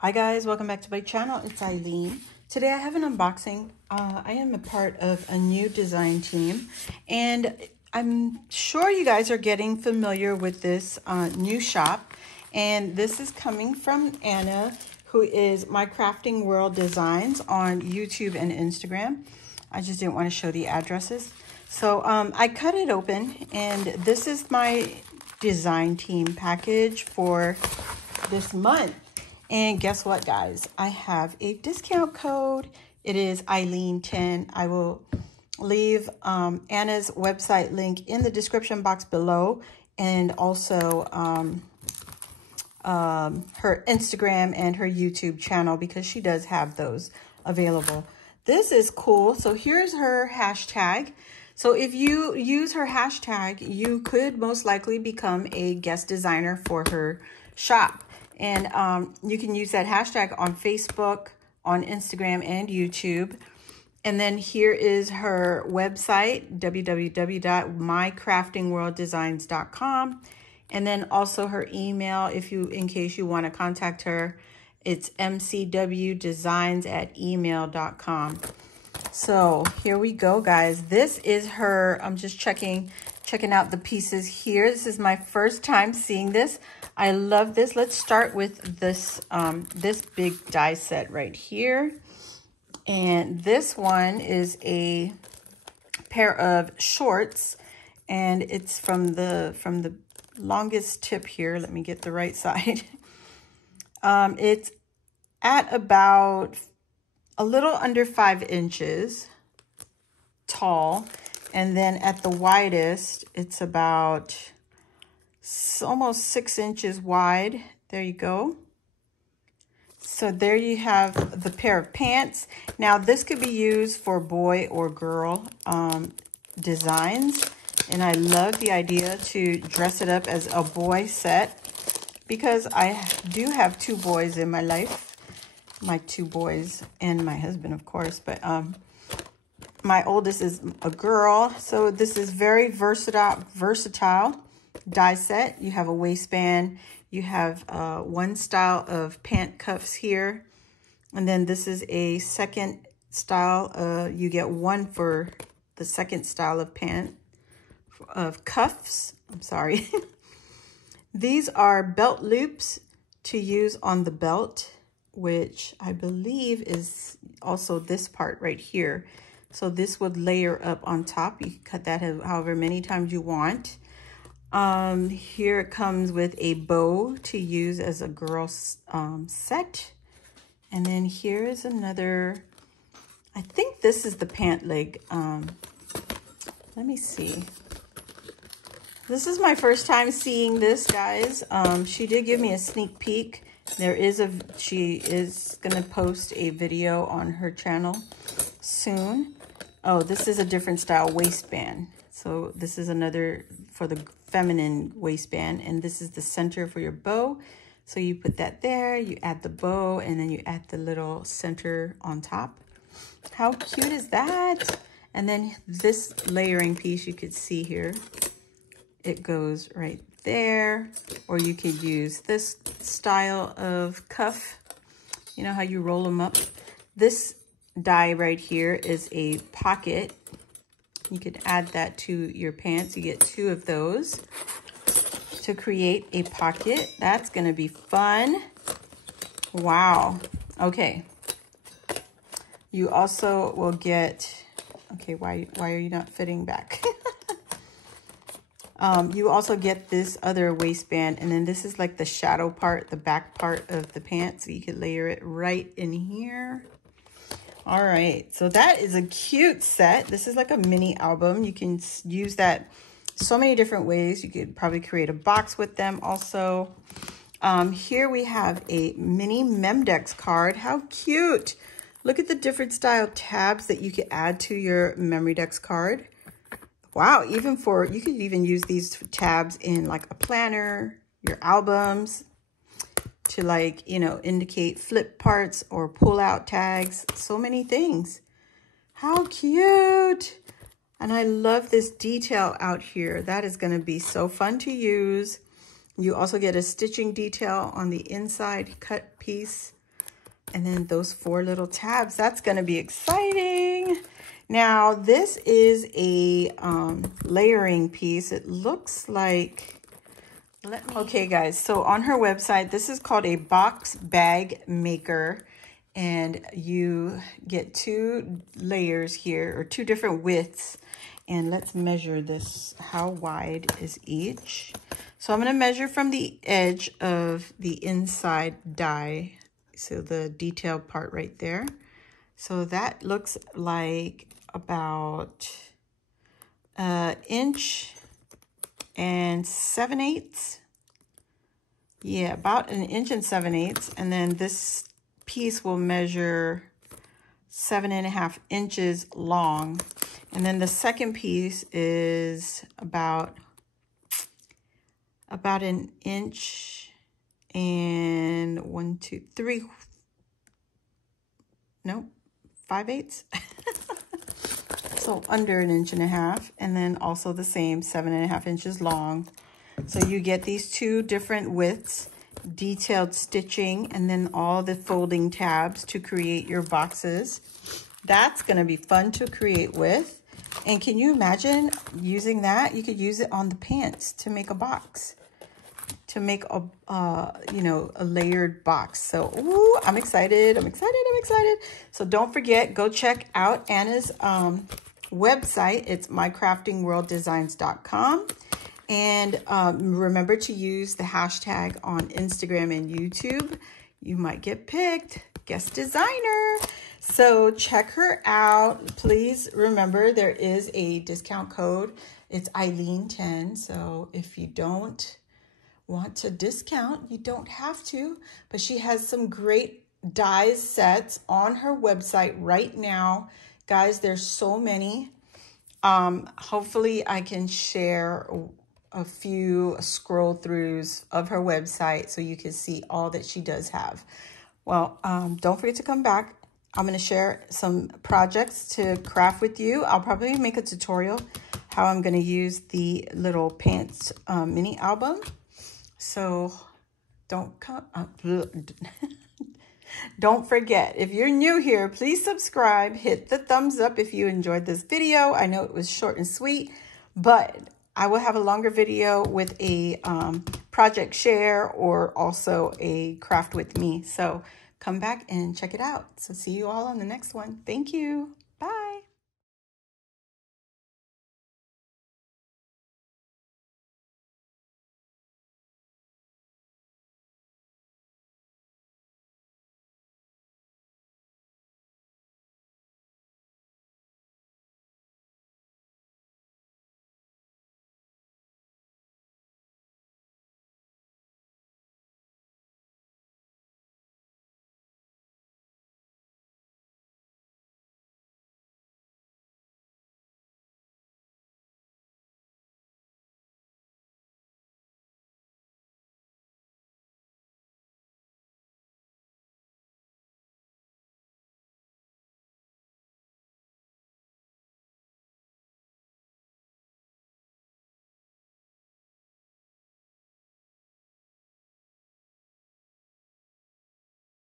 Hi guys, welcome back to my channel. It's Eileen. Today I have an unboxing. I am a part of a new design team, and I'm sure you guys are getting familiar with this new shop. And this is coming from Anna, who is My Crafting World Designs on YouTube and Instagram. I just didn't want to show the addresses. So I cut it open, and this is my design team package for this month. And guess what, guys? I have a discount code. It is Eileen10. I will leave Anna's website link in the description box below, and also her Instagram and her YouTube channel, because she does have those available. This is cool. So here's her hashtag. So if you use her hashtag, you could most likely become a guest designer for her shop. And you can use that hashtag on Facebook, on Instagram, and YouTube. And then here is her website, www.mycraftingworlddesigns.com. And then also her email, in case you want to contact her, it's mcwdesigns@email.com. So here we go, guys. This is her. I'm just checking out the pieces here. This is my first time seeing this. I love this. Let's start with this this big die set right here. And this one is a pair of shorts, and it's from the longest tip here. Let me get the right side. It's at about a little under 5 inches tall, and then at the widest, it's about almost 6 inches wide. There you go. So there you have the pair of pants. Now this could be used for boy or girl designs, and I love the idea to dress it up as a boy set, because I do have 2 boys in my life. My 2 boys and my husband, of course, but my oldest is a girl. So this is very versatile die set. You have a waistband, you have one style of pant cuffs here, and then this is a second style. You get one for the second style of cuffs. I'm sorry. These are belt loops to use on the belt, which I believe is also this part right here. So this would layer up on top. You can cut that however many times you want. Here it comes with a bow to use as a girl set. And then here is another, I think this is the pant leg. Let me see. This is my first time seeing this, guys. She did give me a sneak peek. She is gonna post a video on her channel soon. Oh, this is a different style waistband. So this is another for the feminine waistband, and this is the center for your bow. So you put that there, you add the bow, and then you add the little center on top. How cute is that? And then this layering piece, you could see here, it goes right there. Or you could use this style of cuff. You know how you roll them up? This die right here is a pocket. You could add that to your pants. You get 2 of those to create a pocket. That's gonna be fun. Wow. Okay. You also will get, okay, why are you not fitting back? You also get this other waistband, and then this is like the shadow part, the back part of the pants. So you could layer it right in here. All right, so that is a cute set. This is like a mini album. You can use that so many different ways. You could probably create a box with them also. Here we have a mini Memdex card. How cute. Look at the different style tabs that you could add to your Memorydex card. Wow, you could even use these tabs in like a planner, your albums, to like, you know, indicate flip parts or pull out tags. So many things. How cute. And I love this detail out here. That is going to be so fun to use. You also get a stitching detail on the inside cut piece. And then those 4 little tabs, that's gonna be exciting. Now, this is a layering piece. It looks like, okay guys, so on her website, this is called a box bag maker. And you get 2 layers here, or 2 different widths. And let's measure this. How wide is each? So I'm gonna measure from the edge of the inside die. So the detailed part right there. So that looks like about 1 inch and 7/8. Yeah, about 1 inch and 7/8. And then this piece will measure 7.5 inches long. And then the second piece is about 1 inch and 5/8. So under 1.5 inches, and then also the same 7.5 inches long. So you get these 2 different widths, detailed stitching, and then all the folding tabs to create your boxes. That's going to be fun to create with. And can you imagine using that? You could use it on the pants to make a box, to make a you know, a layered box. So ooh, I'm excited. So don't forget, go check out Anna's website. It's mycraftingworlddesigns.com. And remember to use the hashtag on Instagram and YouTube. You might get picked, guest designer. So check her out. Please remember, there is a discount code. It's Eileen10. So if you don't want to discount, you don't have to. But she has some great dies sets on her website right now. Guys, there's so many. Hopefully I can share a few scroll throughs of her website so you can see all that she does have. Well, don't forget to come back. I'm going to share some projects to craft with you. I'll probably make a tutorial how I'm going to use the little pants mini album. So don't forget, if you're new here, please subscribe, hit the thumbs up if you enjoyed this video. I know it was short and sweet, but I will have a longer video with a project share or also a craft with me. So come back and check it out. So see you all on the next one. Thank you.